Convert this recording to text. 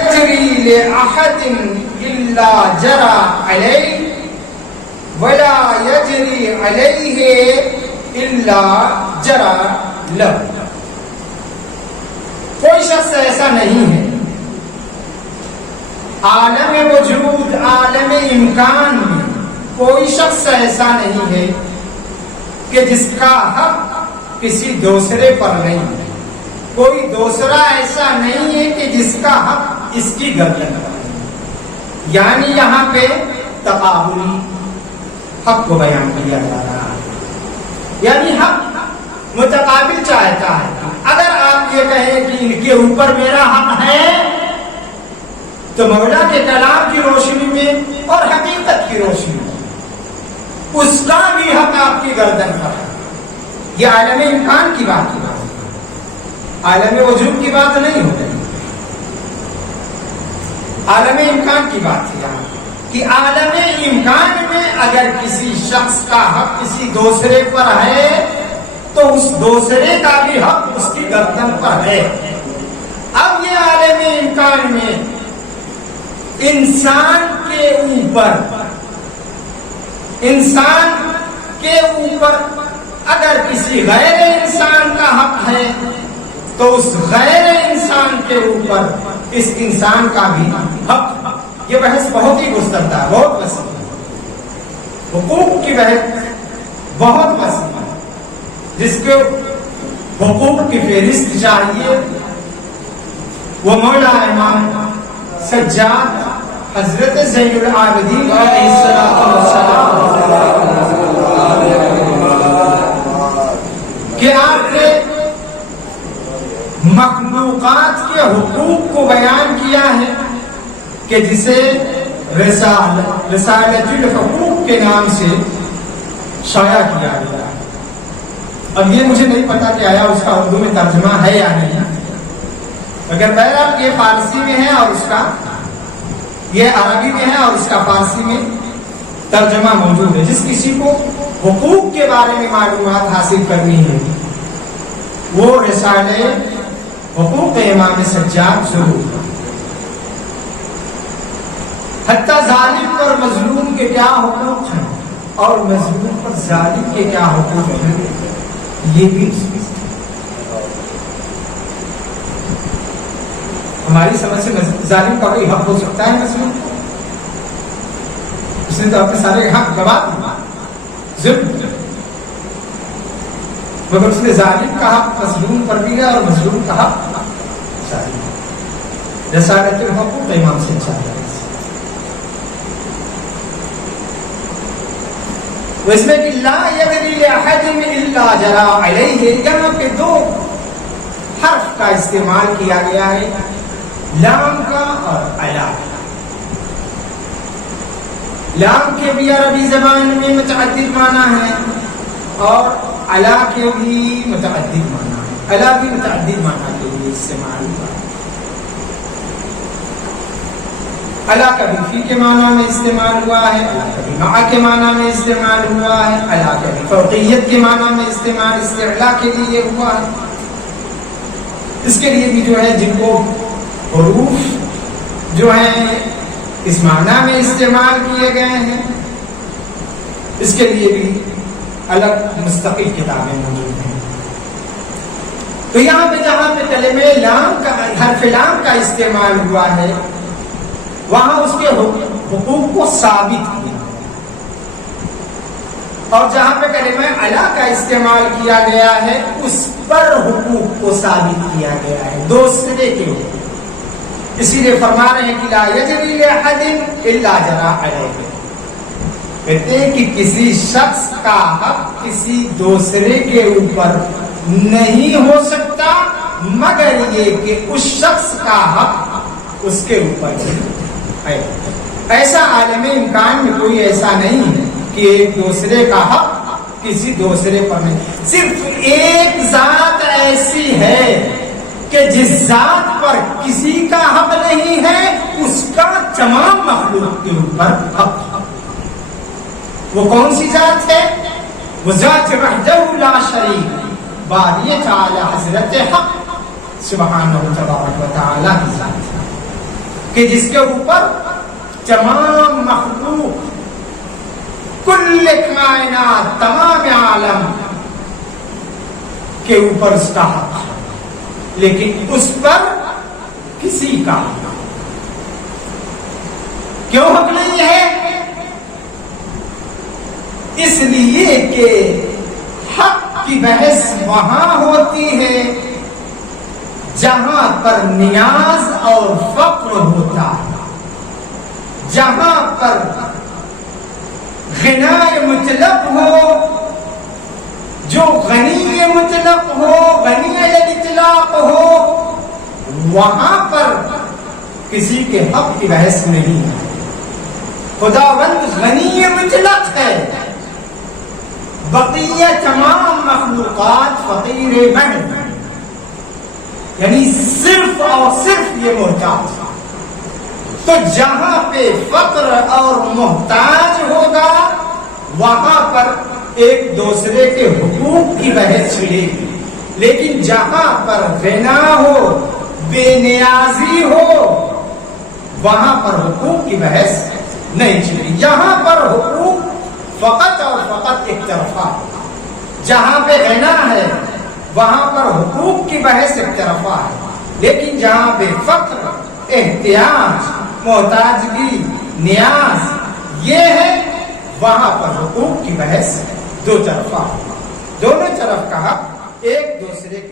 يجري لأحد إلا جرى عليه ولا يجري عليه إلا جرى له. کوئی شخص ایسا نہیں ہے عالم وجود عالم امکان میں کوئی شخص ایسا نہیں ہے کہ جس کا حق کسی دوسرے پر نہیں ہے. کوئی دوسرا ایسا نہیں ہے کہ جس کا حق اس کی گردن پر ہے. یعنی یہاں پہ تقابلی حق کو بیان کیا جا رہا ہے. یعنی حق متقابل چاہتا ہے. اگر آپ یہ کہیں کہ ان کے اوپر میرا حق ہے تو مولا کے کلام کی روشنی میں اور حقیقت کی روشنی میں اس کا بھی حق آپ کی گردن پر ہے. یہ عالم امکان کی بات ہے, عالم وجود کی بات نہیں ہو رہی. عالم امکان کی بات ہے کہ عالم امکان میں اگر کسی شخص کا حق کسی دوسرے پر ہے تو اس دوسرے کا بھی حق اس کی گردن پر ہے. اب یہ عالم امکان میں انسان کے اوپر اگر کسی غیر انسان کا حق ہے تو اس غیر انسان کے اوپر اس انسان کا بھی حق. یہ بحث بہت ہی گسترتا ہے, بہت وسیع ہے. حقوق کی بحث بہت وسیع ہے جس کو حقوق کی فہرست چاہیے وہ مولا امام سجاد حضرت زین العابدین علیہ السلام کہ آپ نے مخلوقات کے حقوق کو بیان کیا ہے کہ جسے رسالۃ الحقوق کے نام سے شائع کیا گیا. اب یہ مجھے نہیں پتا کہ آیا اس کا اردو میں ترجمہ ہے یا نہیں. اگر بہرحال یہ فارسی میں ہے اور اس کا یہ عربی میں ہے اور اس کا فارسی میں ترجمہ موجود ہے. جس کسی کو حقوق کے بارے میں معلومات حاصل کرنی ہے وہ رسالہ حقوق امام سجاد ضرور. حتیٰ ظالم اور مظلوم کے کیا حقوق ہیں اور مظلوم پر ظالم کے کیا حقوق ہیں یہ بھی ہماری سمجھ سے ظالم کا کوئی حق ہو سکتا ہے مظلوم کو؟ اس نے تو اپنے سارے حق گوا ظلم, مگر اس نے ظالم کا حق مظلوم پر بھی ہے اور مظلوم کا حق ظالم. رسالۃ الحقوق امام سے چاہتا ہے. اس میں لا یجری لأحد الا جرى علیہ, یہاں پہ دو حرف کا استعمال کیا گیا ہے, لام کا اور علا کا. لام کے بھی عربی زبان میں متعدد معنی ہے اور علا کے بھی متعدد معنی ہے. علا بھی متعدد معنی کے لیے استعمال ہوا ہے. علا کبھی فی کے معنی میں استعمال ہوا ہے, علا کبھی مع کے معنی میں استعمال ہوا ہے, علا کبھی فوقیت کے معنی میں استعمال استعلاء کے لیے ہوا ہے. اس کے لیے بھی جو ہے جن کو حروف جو ہیں اس معنی میں استعمال کیے گئے ہیں اس کے لیے بھی الگ مستقل کتابیں موجود ہیں. تو یہاں پہ جہاں پہ کلمہ لام کا حرف لام کا استعمال ہوا ہے وہاں اس کے حقوق کو ثابت کیا, اور جہاں پہ کلمہ علا کا استعمال کیا گیا ہے اس پر حقوق کو ثابت کیا گیا ہے دوسرے کے حقوق. اسی لیے فرما رہے ہیں کہ لا یجری لأحد الا جرى علیہ, کہتے ہیں کہ کسی شخص کا حق کسی دوسرے کے اوپر نہیں ہو سکتا مگر یہ کہ اس شخص کا حق اس کے اوپر ہے. ایسا عالم امکان میں کوئی ایسا نہیں ہے کہ ایک دوسرے کا حق کسی دوسرے پر نہیں. صرف ایک ذات ایسی ہے کہ جس ذات پر کسی کا حق نہیں ہے اس کا تمام مخلوق کے اوپر حق. وہ کون سی ذات ہے؟ وہ ذات وحدہ لا شریک باری تعالی حضرت حق سبحانہ تبارک و تعالی کی ذات ہے کہ جس کے اوپر تمام مخلوق، کل کائنات، تمام عالم کے اوپر اس کا حق ہے، لیکن اس پر کسی کا کیوں حق نہیں ہے؟ اس لیے کہ حق کی بحث وہاں ہوتی ہے جہاں پر نیاز اور فقر ہوتا ہے، جہاں پر غنائے مطلق ہو، جو غنی مطلق ہو، غنی الاطلاق ہو، وہاں پر کسی کے حق کی بحث نہیں ہے۔ خداوند غنی مطلق ہے، بقیہ تمام مخلوقات فقیر محض، یعنی صرف اور صرف یہ محتاج۔ تو جہاں پہ فقر اور محتاج ہوگا وہاں پر ایک دوسرے کے حقوق کی بحث چلے گی، لیکن جہاں پر غنا ہو، بے نیازی ہو، وہاں پر حقوق کی بحث نہیں چلے گی۔ جہاں پر حقوق فقط اور فقط ایک طرفہ، جہاں پہ غنا ہے وہاں پر حقوق کی بحث ایک طرفہ ہے، لیکن جہاں پہ فقر، احتیاج، محتاجگی، نیاز یہ ہے، وہاں پر حقوق کی بحث دو طرفہ، دونوں طرف کا حق ایک دوسرے کے